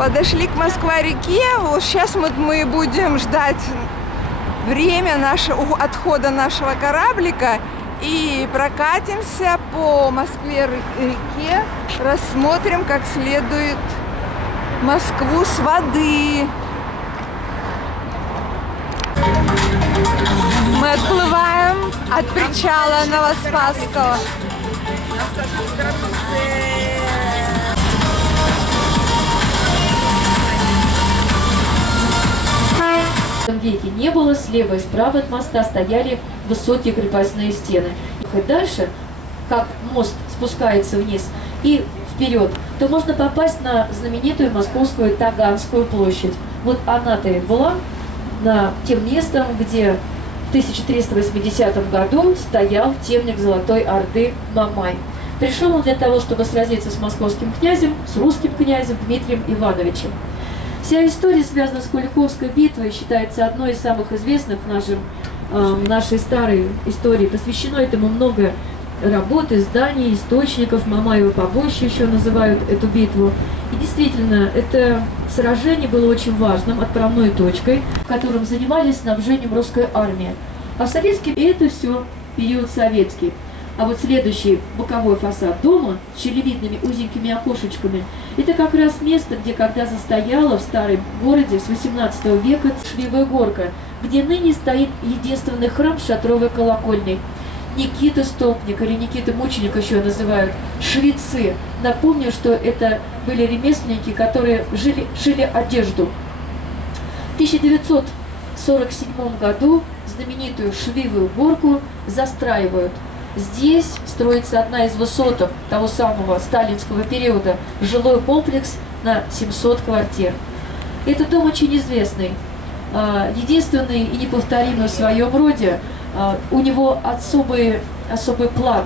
Подошли к Москва-реке. Вот сейчас мы будем ждать время отхода нашего кораблика и прокатимся по Москве-реке, рассмотрим как следует Москву с воды. Мы отплываем от причала Новоспасского. В веке не было, слева и справа от моста стояли высокие крепостные стены. И дальше, как мост спускается вниз и вперед, то можно попасть на знаменитую московскую Таганскую площадь. Вот она-то и была тем местом, где в 1380 году стоял темник Золотой Орды Мамай. Пришел он для того, чтобы сразиться с московским князем, с русским князем Дмитрием Ивановичем. Вся история связана с Куликовской битвой, считается одной из самых известных в нашей старой истории. Посвящено этому много работ, изданий, источников. Мамаево побоище еще называют эту битву. И действительно, это сражение было очень важным, отправной точкой, в котором занимались снабжением русской армии. А советский — это все период советский. А вот следующий боковой фасад дома с щелевидными узенькими окошечками — это как раз место, где когда-то стояла в старом городе с 18 века Швивая горка, где ныне стоит единственный храм с шатровой колокольней. Никита Столпник или Никита Мученик еще называют швецы. Напомню, что это были ремесленники, которые шили одежду. В 1947 году знаменитую Швивую горку застраивают. Здесь строится одна из высоток того самого сталинского периода, жилой комплекс на 700 квартир. Этот дом очень известный, единственный и неповторимый в своем роде. У него особый план.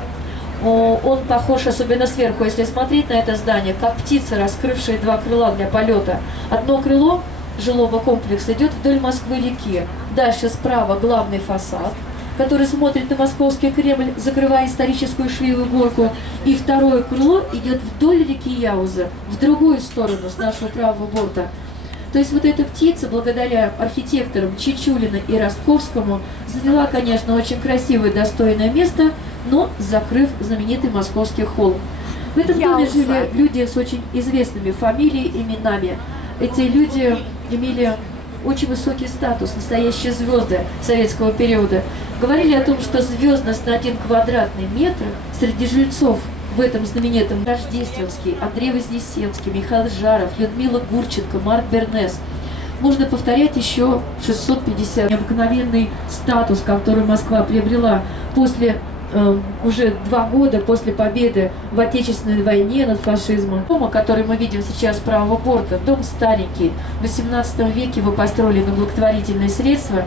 Он похож, особенно сверху, если смотреть на это здание, как птица, раскрывшая два крыла для полета. Одно крыло жилого комплекса идет вдоль Москвы-реки. Дальше справа главный фасад, который смотрит на Московский Кремль, закрывая историческую Швивую горку. И второе крыло идет вдоль реки Яуза, в другую сторону, с нашего правого борта. То есть вот эта птица, благодаря архитекторам Чичулина и Ростковскому, заняла, конечно, очень красивое, достойное место, но закрыв знаменитый московский холм. В этом доме жили люди с очень известными фамилиями, именами. Эти люди имели очень высокий статус, настоящие звезды советского периода. Говорили о том, что звездность на 1 квадратный метр среди жильцов в этом знаменитом Рождественский, Андрей Вознесенский, Михаил Жаров, Людмила Гурченко, Марк Бернес. Можно повторять еще 650. Необыкновенный статус, который Москва приобрела после уже 2 года после победы в Отечественной войне над фашизмом. Дом, который мы видим сейчас с правого борта, дом старенький, в 18 веке его построили на благотворительные средства.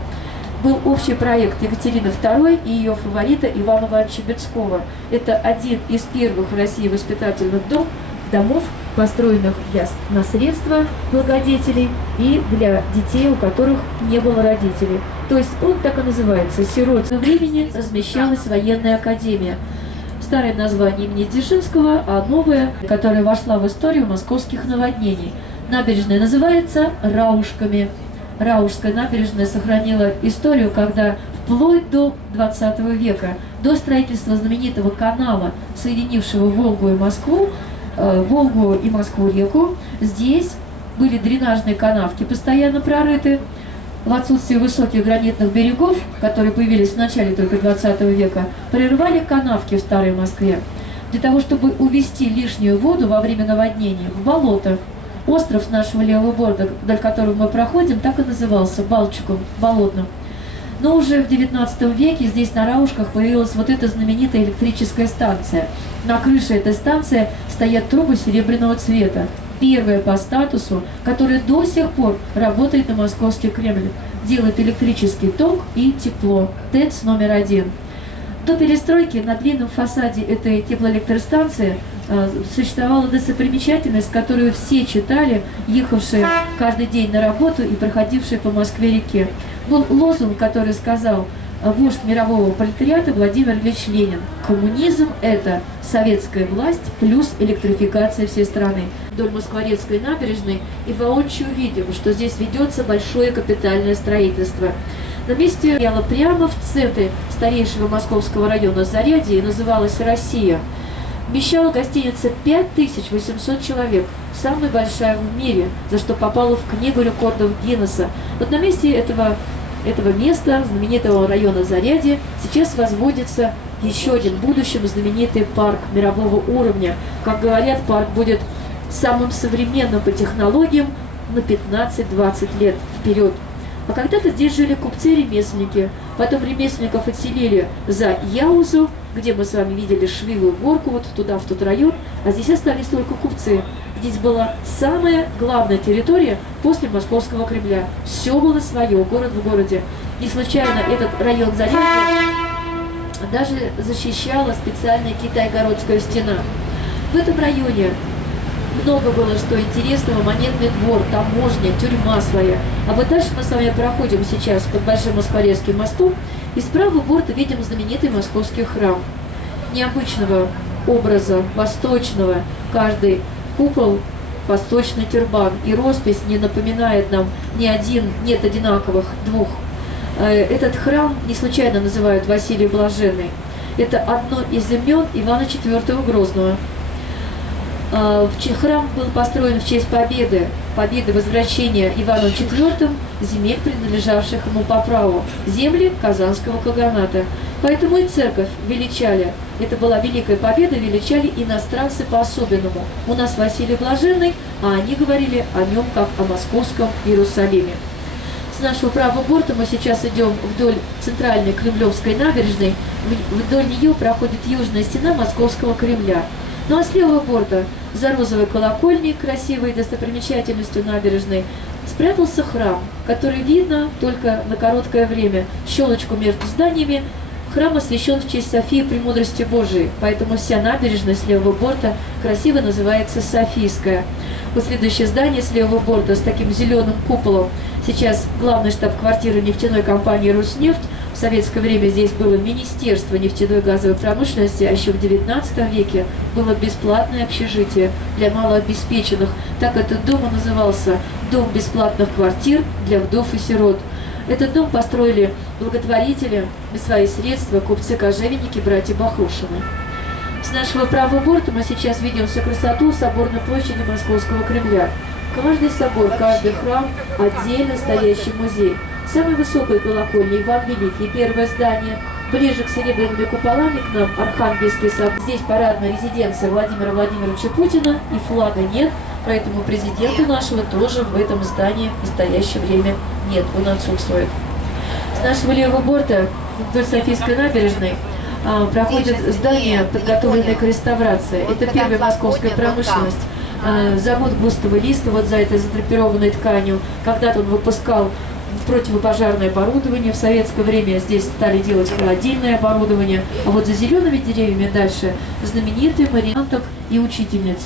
Был общий проект Екатерины II и ее фаворита Ивана Ивановича Бецкого. Это один из первых в России воспитательных домов, построенных на средства благодетелей и для детей, у которых не было родителей. То есть он так и называется — сирот. В времени размещалась военная академия. Старое название имени Дзержинского, а новое, которое вошла в историю московских наводнений. Набережная называется Раушками. Раушская набережная сохранила историю, когда вплоть до 20 века, до строительства знаменитого канала, соединившего Волгу и Москву, Волгу и Москву-реку, здесь были дренажные канавки, постоянно прорыты. В отсутствие высоких гранитных берегов, которые появились в начале только 20 века, прерывали канавки в Старой Москве для того, чтобы увести лишнюю воду во время наводнения в болото. Остров с нашего левого борта, вдоль которого мы проходим, так и назывался Балчуком, болотным. Но уже в 19 веке здесь на Раушках появилась вот эта знаменитая электрическая станция. На крыше этой станции стоят трубы серебряного цвета. Первая по статусу, которая до сих пор работает на Московский Кремль. Делает электрический ток и тепло. ТЭЦ номер 1. До перестройки на длинном фасаде этой теплоэлектростанции существовала достопримечательность, которую все читали, ехавшие каждый день на работу и проходившие по Москве-реке. Был лозунг, который сказал: вождь мирового пролетариата Владимир Ильич Ленин. Коммунизм – это советская власть плюс электрификация всей страны. Вдоль Москворецкой набережной и воочию видим, что здесь ведется большое капитальное строительство. На месте стояла прямо в центре старейшего московского района Зарядье и называлась «Россия». Вмещала гостиница 5800 человек, самая большая в мире, за что попала в книгу рекордов Гиннесса. Вот на месте этого места, знаменитого района Зарядье, сейчас возводится еще один в будущем знаменитый парк мирового уровня. Как говорят, парк будет самым современным по технологиям на 15-20 лет вперед. А когда-то здесь жили купцы-ремесленники, потом ремесленников отселили за Яузу, где мы с вами видели Швивую горку, вот туда, в тот район, а здесь остались только купцы. Здесь была самая главная территория после Московского Кремля. Все было свое, город в городе. Не случайно этот район Зарядье даже защищала специальная Китай-городская стена. В этом районе много было что интересного: монетный двор, таможня, тюрьма своя. А вот дальше мы с вами проходим сейчас под Большим Москворецким мостом, и с правого борта видим знаменитый московский храм. Необычного образа, восточного, каждый купол восточный тюрбан, и роспись не напоминает нам нет одинаковых двух. Этот храм не случайно называют Василий Блаженный. Это одно из имен Ивана IV Грозного. Храм был построен в честь победы возвращения Иваном IV земель, принадлежавших ему по праву, земли Казанского каганата. Поэтому и церковь величали, это была великая победа, величали иностранцы по-особенному. У нас Василий Блаженный, а они говорили о нем как о московском Иерусалиме. С нашего правого борта мы сейчас идем вдоль центральной Кремлевской набережной, вдоль нее проходит южная стена Московского Кремля. Ну а с левого борта, за розовой колокольней, красивой достопримечательностью набережной, спрятался храм, который видно только на короткое время. В щелочку между зданиями храм освящен в честь Софии Премудрости Божией, поэтому вся набережная с левого борта красиво называется Софийская. Вот следующее здание с левого борта с таким зеленым куполом. Сейчас главный штаб-квартира нефтяной компании «Руснефть». В советское время здесь было Министерство нефтяной и газовой промышленности, а еще в XIX веке было бесплатное общежитие для малообеспеченных. Так этот дом и назывался «Дом бесплатных квартир для вдов и сирот». Этот дом построили благотворители, без своих средств, купцы-кожевенники, братья Бахрушины. С нашего правого борта мы сейчас видим всю красоту соборной площади Московского Кремля. Каждый собор, каждый храм – отдельно стоящий музей. Самый высокий колокольня Иван Великий, первое здание. Ближе к серебряными куполами к нам Архангельский собор. Здесь парадная резиденция Владимира Владимировича Путина, и флага нет, поэтому президента нашего тоже в этом здании в настоящее время нет, он отсутствует. С нашего левого борта вдоль Софийской набережной проходит здание, подготовленное к реставрации. Это первая московская промышленность. Завод Густава Листа, вот за этой задрапированной тканью. Когда-то он выпускал противопожарное оборудование. В советское время здесь стали делать холодильное оборудование. А вот за зелеными деревьями дальше знаменитый маринанток и учительниц.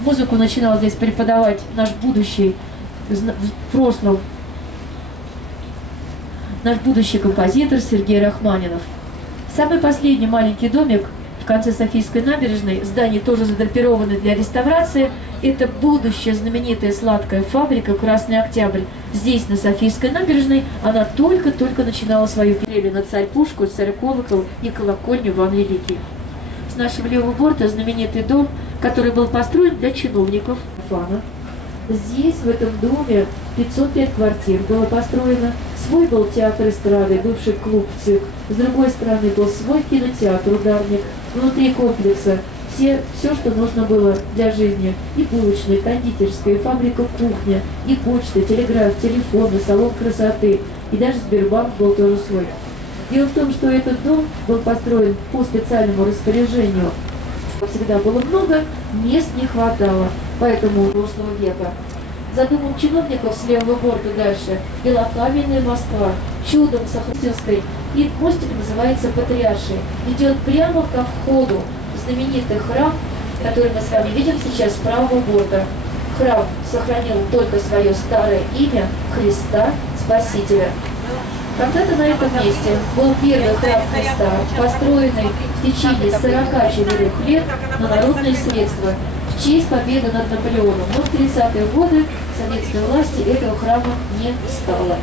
Музыку начинал здесь преподавать наш будущий, в прошлом, наш будущий композитор Сергей Рахманинов. Самый последний маленький домик в конце Софийской набережной, здание тоже задрапировано для реставрации. Это будущая знаменитая сладкая фабрика «Красный Октябрь». Здесь, на Софийской набережной, она только-только начинала свою карьеру на царь-пушку, царь-колокол и колокольню Иван Великий. С нашего левого борта знаменитый дом, который был построен для чиновников Фана. Здесь, в этом доме, 505 квартир было построено. Свой был театр эстрады, бывший клуб «ЦИК». С другой стороны был свой кинотеатр «Ударник». Внутри комплекса все, что нужно было для жизни. И булочная, кондитерская, и фабрика кухня, и почта, телеграф, телефоны, салон красоты. И даже Сбербанк был тоже свой. Дело в том, что этот дом был построен по специальному распоряжению. Всегда было много, мест не хватало, поэтому прошлого века. За домом чиновников с левого борта дальше белокаменная Москва, чудом Сахарской, и мостик называется Патриарший. Идет прямо ко входу в знаменитый храм, который мы с вами видим сейчас с правого борта. Храм сохранил только свое старое имя Христа Спасителя. Когда-то на этом месте был первый храм Христа, построенный в течение 44 лет на народные средства в честь победы над Наполеоном. Но в 30-е годы советской власти этого храма не стало.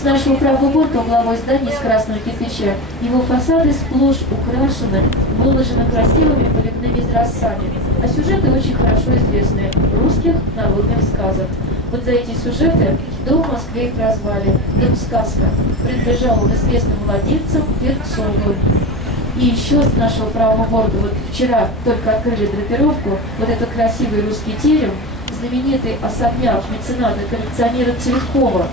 С нашего правого борта угловое здание из красного кирпича. Его фасады сплошь украшены, выложены красивыми полевными изразцами, а сюжеты очень хорошо известны русских народных сказок. Вот за эти сюжеты дом в Москве их прозвали «Дом сказка». Принадлежал он известным владельцам Перцову. И еще с нашего правого борта, вот вчера только открыли драпировку, вот этот красивый русский терем, знаменитый особняк мецената-коллекционера Цветкова,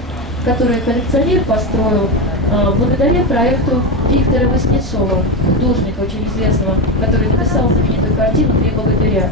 который коллекционер построил благодаря проекту Виктора Васнецова, художника очень известного, который написал знаменитую картину «Три богатыря».